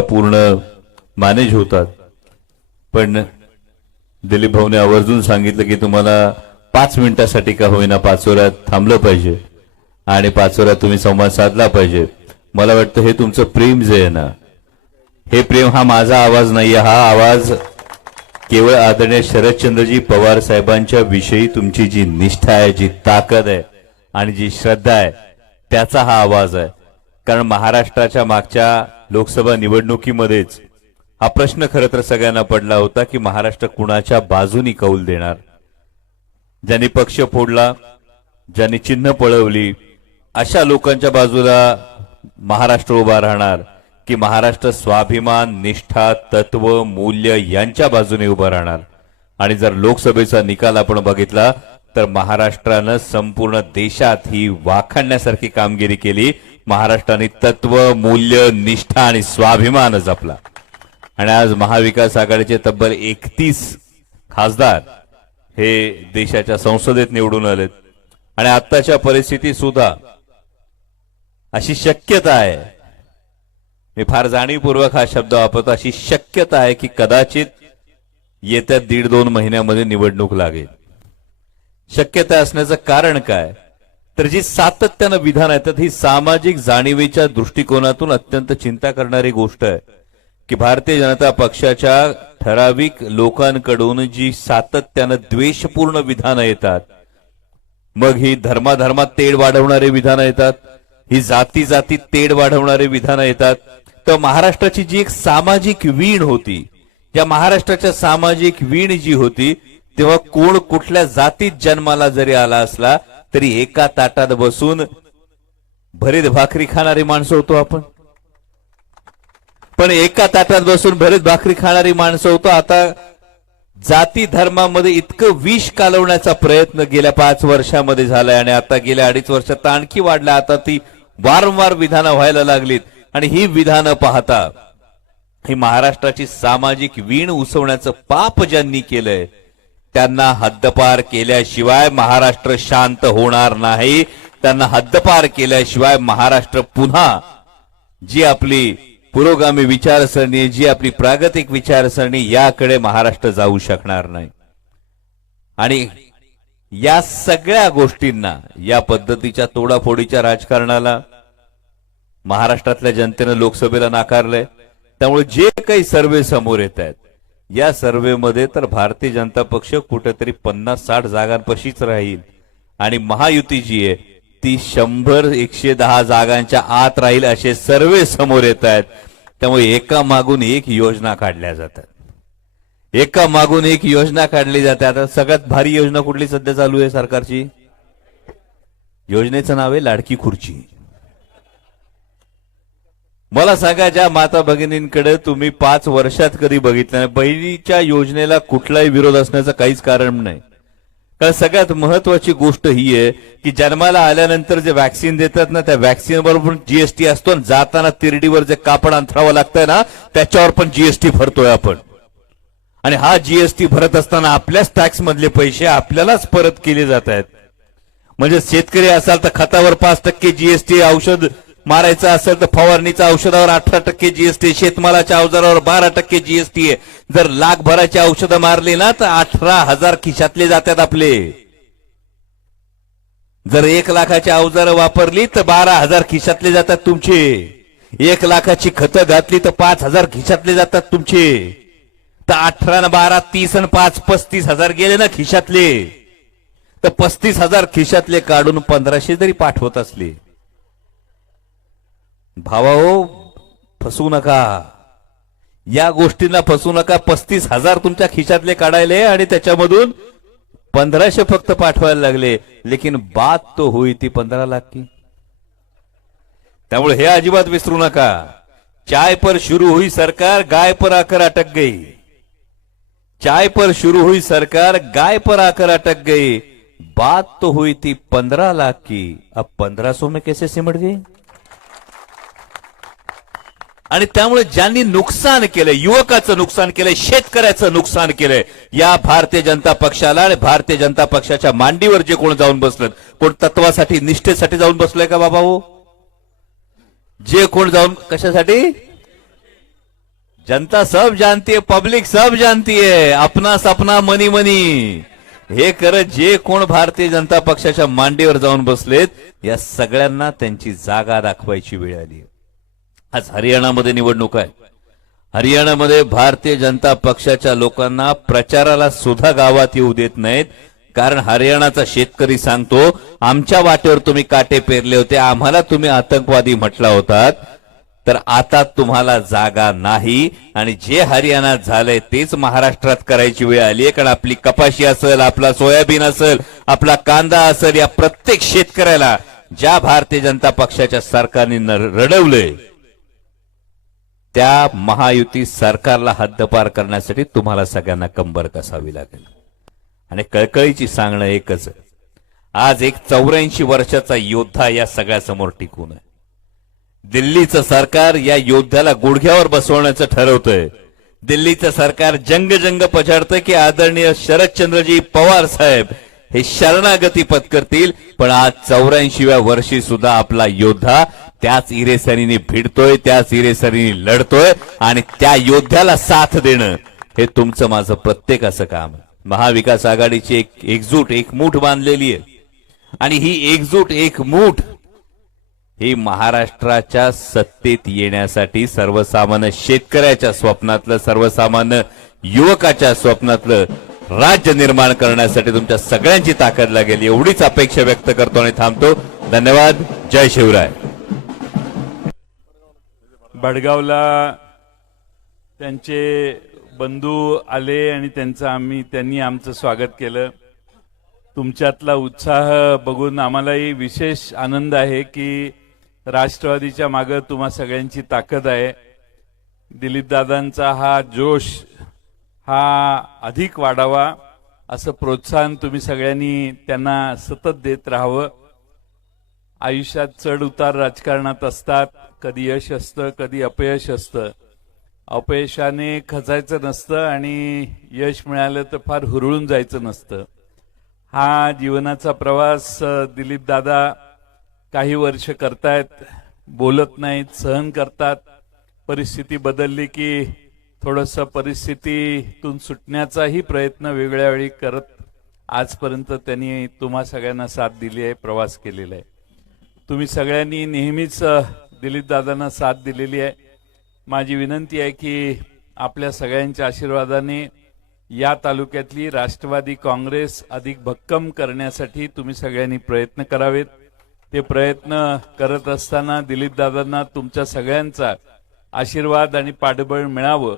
पूर्ण मॅनेज होतात. पण दिलीप भाऊने आवर्जून सांगितलं की तुम्हाला पाच मिनिटासाठी का होईना पाचोऱ्यात थांबलं पाहिजे आणि पाचोऱ्यात तुम्ही संवाद साधला पाहिजे. मला वाटतं हे तुमचं प्रेम जे आहे ना हे प्रेम हा माझा आवाज नाहीये हा आवाज केवळ आदरणीय शरदचंद्रजी पवार साहेबांच्या विषयी तुमची जी निष्ठा आहे जी ताकद आहे आणि जी श्रद्धा आहे त्याचा हा आवाज आहे. कारण महाराष्ट्राच्या मागच्या लोकसभा निवडणुकीमध्येच. हा प्रश्न खरं तर सगळ्यांना पडला होता की महाराष्ट्र कुणाच्या बाजूनी कौल देणार? ज्यांनी पक्ष फोडला ज्यांनी चिन्ह पळवली अशा लोकांच्या बाजूला महाराष्ट्र उभा राहणार की महाराष्ट्र स्वाभिमान निष्ठा तत्व मूल्य यांच्या बाजूने उभा राहणार? आणि जर लोकसभेचा निकाल आपण बघितला तर महाराष्ट्रानं संपूर्ण देशात ही वाखाणण्यासारखी कामगिरी केली महाराष्ट्राने तत्व मूल्य निष्ठा आणि स्वाभिमान जपला. आणि आज महाविकास आघाडीचे तब्बल एकतीस खासदार हे देशाच्या संसदेत निवडून आलेत. आणि आत्ताच्या परिस्थितीत सुद्धा अशी शक्यता आहे. मी फार जाणीवपूर्वक हा शब्द वापरतो अशी शक्यता आहे की कदाचित येत्या दीड दोन महिन्यामध्ये निवडणूक लागेल. शक्यता असण्याचं कारण काय? तर जी सातत्यानं विधान येतात ही सामाजिक जाणीवेच्या दृष्टिकोनातून अत्यंत चिंता करणारी गोष्ट आहे की भारतीय जनता पक्षाच्या ठराविक लोकांकडून जी सातत्यानं द्वेषपूर्ण विधानं येतात मग ही धर्माधर्मात तेढ वाढवणारे विधानं येतात ही जाती जातीत तेढ वाढवणारे विधानं येतात. तर महाराष्ट्राची जी एक सामाजिक वीण होती या महाराष्ट्राच्या सामाजिक वीण जी होती तेव्हा कोण कुठल्या जातीत जन्माला जरी आला असला तरी एका ताटात बसून भरीत भाकरी खाणारी माणसं होतो आपण. पण एका ताटात बसून भरीत भाकरी खाणारी माणसं होतो. आता जाती धर्मामध्ये इतकं विष कालवण्याचा प्रयत्न गेल्या पाच वर्षामध्ये झालाय आणि आता गेल्या अडीच वर्षात तर आणखी वाढला. आता ती वारंवार विधानं व्हायला लागलीत आणि ही विधानं पाहता ही महाराष्ट्राची सामाजिक वीण उसवण्याचं पाप ज्यांनी केलंय त्यांना हद्दपार केल्याशिवाय महाराष्ट्र शांत होणार नाही. त्यांना हद्दपार केल्याशिवाय महाराष्ट्र पुन्हा जी आपली पुरोगामी विचारसरणी जी आपली प्रागतिक विचारसरणी याकडे महाराष्ट्र जाऊ शकणार नाही. आणि या सगळ्या गोष्टींना या पद्धतीच्या तोडाफोडीच्या राजकारणाला महाराष्ट्रातल्या जनतेनं लोकसभेला नाकारलंय. त्यामुळे जे काही सर्वे समोर येत आहेत या सर्वेमध्ये तर भारतीय जनता पक्ष कुठेतरी पन्नास साठ जागांपाशीच राहील. आणि महायुती जी आहे ती शंभर एकशे दहा जागांच्या आत राहील असे सर्वे समोर येत आहेत. त्यामुळे एका मागून एक योजना काढल्या जातात. एका मागून एक योजना काढली जाते. आता सगळ्यात भारी योजना कुठली सध्या चालू आहे सरकारची? योजनेचं नाव आहे लाडकी खुर्ची. मला सांगा ज्या माता भगिनींकडे तुम्ही पाच वर्षात कधी बघितलं नाही बहिणीच्या योजनेला कुठलाही विरोध असण्याचं काहीच कारण नाही. कारण सगळ्यात महत्वाची गोष्ट ही आहे की जन्माला आल्यानंतर जे वॅक्सिन देतात ना त्या व्हॅक्सिन बरोबर जीएसटी असतो आणि जाताना तिरडीवर जे कापड अंथरावं लागतंय ना त्याच्यावर पण जीएसटी भरतोय आपण. आणि हा जीएसटी भरत असताना आपल्याच टॅक्स मधले पैसे आपल्यालाच परत केले जात आहेत. म्हणजे शेतकरी असाल तर खतावर पाच टक्के जीएसटी औषध मारायचं असेल तर फवारणीच्या औषधावर अठरा टक्के जीएसटी शेतमालाच्या अवजारावर बारा टक्के जीएसटी आहे. जर लाखभराची औषधं मारली ना तर अठरा हजार खिशातले जातात आपले. जर एक लाखाची अवजारं वापरली तर बारा हजार खिशातले जातात तुमचे. एक लाखाची खतं घातली तर पाच हजार खिशातले जातात तुमचे. तर अठरा न बारा तीस आणि पाच पस्तीस हजार गेले ना खिशातले. तर पस्तीस हजार खिशातले काढून पंधराशे जरी पाठवत असले भावाओ फसू नका. या गोष्टींना फसू नका. पस्तीस हजार तुमच्या खिशातले काढायले आणि त्याच्यामधून पंधराशे फक्त पाठवायला लागले. लेकिन बात तो होई ती पंधरा लाख की. त्यामुळे हे अजिबात विसरू नका. चाय पर शुरू हुई सरकार गाय पर आकर अटक गई. चाय पर शुरू हुई सरकार गाय पर आकर अटक गई. बात तो हुई थी पंद्रह लाख की. अब पंद्रह सौ में कैसे सिमट गई? आणि त्यामुळे ज्यांनी नुकसान केलं युवकाचं नुकसान केलंय शेतकऱ्याचं नुकसान केलंय या भारतीय जनता पक्षाला आणि भारतीय जनता पक्षाच्या मांडीवर जे कोण जाऊन बसलं कोण तत्वासाठी निष्ठेसाठी जाऊन बसलंय का बाबा हो जे कोण जाऊन कशासाठी? जनता सब जानती है पब्लिक सब जानती है अपना सपना मनी मनी. हे करत जे कोण भारतीय जनता पक्षाच्या मांडीवर जाऊन बसलेत या सगळ्यांना त्यांची जागा दाखवायची वेळ आली आज हरियाणामध्ये निवडणूक आहे. हरियाणामध्ये भारतीय जनता पक्षाच्या लोकांना प्रचाराला सुद्धा गावात येऊ देत नाहीत. कारण हरियाणाचा शेतकरी सांगतो आमच्या वाटेवर तुम्ही काटे पेरले होते आम्हाला तुम्ही आतंकवादी म्हटला होतात तर आता तुम्हाला जागा नाही आणि जे हरियाणात झालंय तेच महाराष्ट्रात करायची वेळ आली आहे. कारण आपली कपाशी असेल आपला सोयाबीन असेल आपला कांदा असेल या प्रत्येक शेतकऱ्याला ज्या भारतीय जनता पक्षाच्या सरकारने रडवलंय त्या महायुती सरकारला हद्दपार करण्यासाठी तुम्हाला सगळ्यांना कंबर कसावी लागेल. आणि कळकळीची सांगणं एकच आज एक चौऱ्याऐंशी वर्षाचा योद्धा या सगळ्यासमोर टिकून आहे. दिल्लीचं सरकार या योद्ध्याला गुडघ्यावर बसवण्याचं ठरवतंय. दिल्लीचं सरकार जंग जंग पछाडतंय की आदरणीय शरदचंद्रजी पवार साहेब हे शरणागती पत्करतील. पण आज चौऱ्याऐंशीव्या वर्षी सुद्धा आपला योद्धा त्याच इरेसरीने भिडतोय त्याच इरेसरीने लढतोय आणि त्या योद्ध्याला साथ देणं हे तुमचं माझं प्रत्येकाचं काम महाविकास आघाडीची एक एकजूट एक मूठ बांधलेली आहे. आणि ही एकजूट एक मूठ ही महाराष्ट्राच्या सत्तेत येण्यासाठी सर्वसामान्य शेतकऱ्याच्या स्वप्नातलं सर्वसामान्य युवकाच्या स्वप्नातलं राज्य निर्माण करण्यासाठी तुमच्या सगळ्यांची ताकद लागेल. एवढीच अपेक्षा व्यक्त करतो आणि थांबतो. धन्यवाद. जय शिवराय. भडगावला त्यांचे बंधू आले आणि त्यांचं आम्ही त्यांनी आमचं स्वागत केलं. तुमच्यातला उत्साह बघून आम्हालाही विशेष आनंद आहे की राष्ट्रवादीच्या मागं तुम्हा सगळ्यांची ताकद आहे. दिलीपदादांचा हा जोश हा अधिक वाढावा असं प्रोत्साहन तुम्ही सगळ्यांनी त्यांना सतत देत राहावं. आयुष्यात चढ उतार राजकारणात असतात. कधी यश असतं कधी अपयश असतं. अपयशाने खचायचं नसतं आणि यश मिळालं तर फार हुरळून जायचं नसतं. हा जीवनाचा प्रवास दिलीप दादा काही वर्ष करतायत. बोलत नाहीत सहन करतात. परिस्थिती बदलली की थोडस परिस्थितीतून सुटण्याचाही प्रयत्न वेगळ्या वेळी करत आजपर्यंत त्यांनी तुम्हा सगळ्यांना साथ दिली आहे प्रवास केलेला आहे. तुम्ही सगळ्यांनी नेहमीच दिलीप दादांना साथ दिलेली आहे. माझी विनंती आहे की आपल्या सगळ्यांच्या आशीर्वादाने या तालुक्यातली राष्ट्रवादी काँग्रेस अधिक भक्कम करण्यासाठी तुम्ही सगळ्यांनी प्रयत्न करावेत. ते प्रयत्न करत असताना दिलीप दादांना तुमच्या सगळ्यांचा आशीर्वाद आणि पाठबळ मिळावं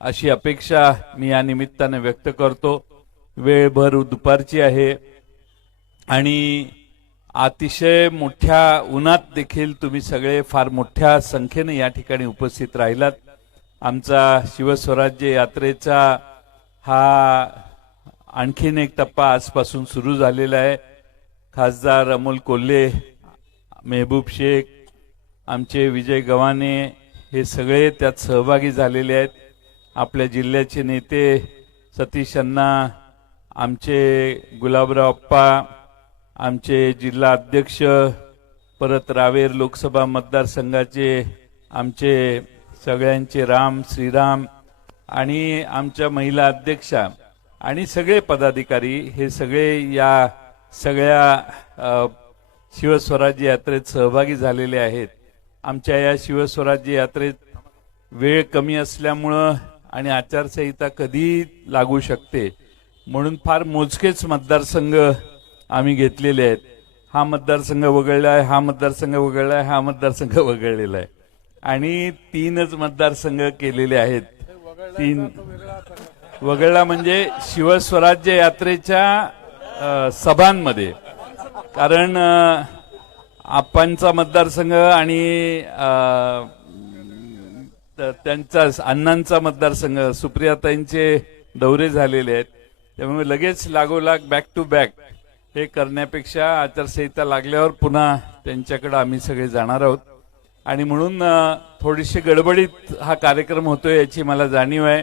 अशी अपेक्षा मी या निमित्तानं व्यक्त करतो. वेळ भर दुपारची आहे आणि अतिशय मोठ्या उन्हात देखील तुम्ही सगळे फार मोठ्या संख्येने या ठिकाणी उपस्थित राहिलात. आमचा शिवस्वराज्य यात्रेचा हा आणखीन एक टप्पा आजपासून सुरू झालेला आहे. खासदार अमोल कोल्हे मेहबूब शेख आमचे विजय गव्हाणे हे सगळे त्यात सहभागी झालेले आहेत. आपल्या जिल्ह्याचे नेते सतीश अण्णा आमचे गुलाबराव अप्पा आमचे जिल्हा अध्यक्ष परत रावेर लोकसभा मतदारसंघाचे आमचे सगळ्यांचे राम श्रीराम आणि आमच्या महिला अध्यक्षा आणि सगळे पदाधिकारी हे सगळे या सगळ्या शिवस्वराज्य यात्रेत सहभागी झालेले आहेत. आमच्या या शिवस्वराज्य यात्रेत वेळ कमी असल्यामुळं आणि आचारसंहिता कधी लागू शकते. म्हणून फार मोजकेच मतदारसंघ आम्ही घेतलेले आहेत. हा मतदारसंघ वगळला आहे हा मतदारसंघ वगळला आहे हा मतदारसंघ वगळलेला आहे. आणि तीनच मतदारसंघ केलेले आहेत. तीन वगळला म्हणजे शिवस्वराज्य यात्रेच्या सभांमध्ये. कारण आपांचा आप्पांचा मतदारसंघ आणि त्यांचा अण्णांचा मतदारसंघ सुप्रियाताईंचे दौरे झालेले आहेत. त्यामुळे लगेच लागोलाग बॅक टू बॅक हे करण्यापेक्षा आचारसंहिता लागल्यावर पुन्हा त्यांच्याकडे आम्ही सगळे जाणार आहोत. आणि म्हणून थोडीशी गडबडीत हा कार्यक्रम होतोय याची मला जाणीव आहे.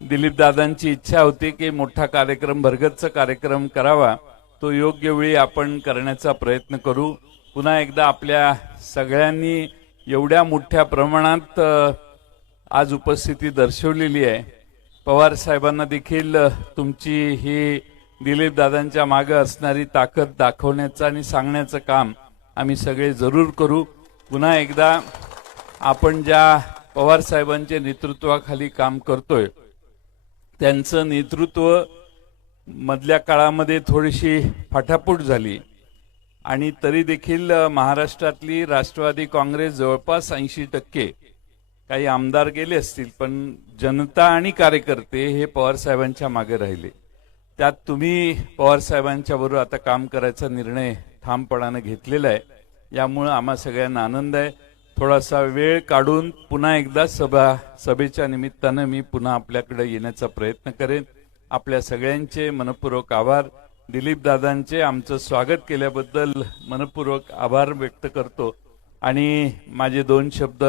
दिलीप दादांची इच्छा होती की मोठा कार्यक्रम भरगतचा कार्यक्रम करावा. तो योग्य वेळी आपण करण्याचा प्रयत्न करू. पुन्हा एकदा आपल्या सगळ्यांनी एवढ्या मोठ्या प्रमाणात आज उपस्थिती दर्शवलेली आहे. पवार साहेबांना देखील तुमची ही दिलीप दादांच्या मागे असणारी ताकद दाखवण्याचं आणि सांगण्याचं काम आम्ही सगळे जरूर करू. पुन्हा एकदा आपण ज्या पवार साहेबांच्या नेतृत्वाखाली काम करतोय त्यांचं नेतृत्व मधल्या काळामध्ये थोडीशी फाटाफूट झाली. आणि तरी देखील महाराष्ट्रातली राष्ट्रवादी काँग्रेस जवळपास ऐंशी टक्के काही आमदार गेले असतील पण जनता आणि कार्यकर्ते हे पवार साहेबांच्या मागे राहिले. त्यात तुम्ही पवारसाहेबांच्या बरोबर आता काम करायचा निर्णय ठामपणानं घेतलेला आहे. यामुळं आम्हा सगळ्यांना आनंद आहे. थोडासा वेळ काढून पुन्हा एकदा सभा सभेच्या निमित्तानं मी पुन्हा आपल्याकडे येण्याचा प्रयत्न करेन. आपल्या सगळ्यांचे मनपूर्वक आभार. दिलीप दादांचे आमचं स्वागत केल्याबद्दल मनपूर्वक आभार व्यक्त करतो. आणि माझे दोन शब्द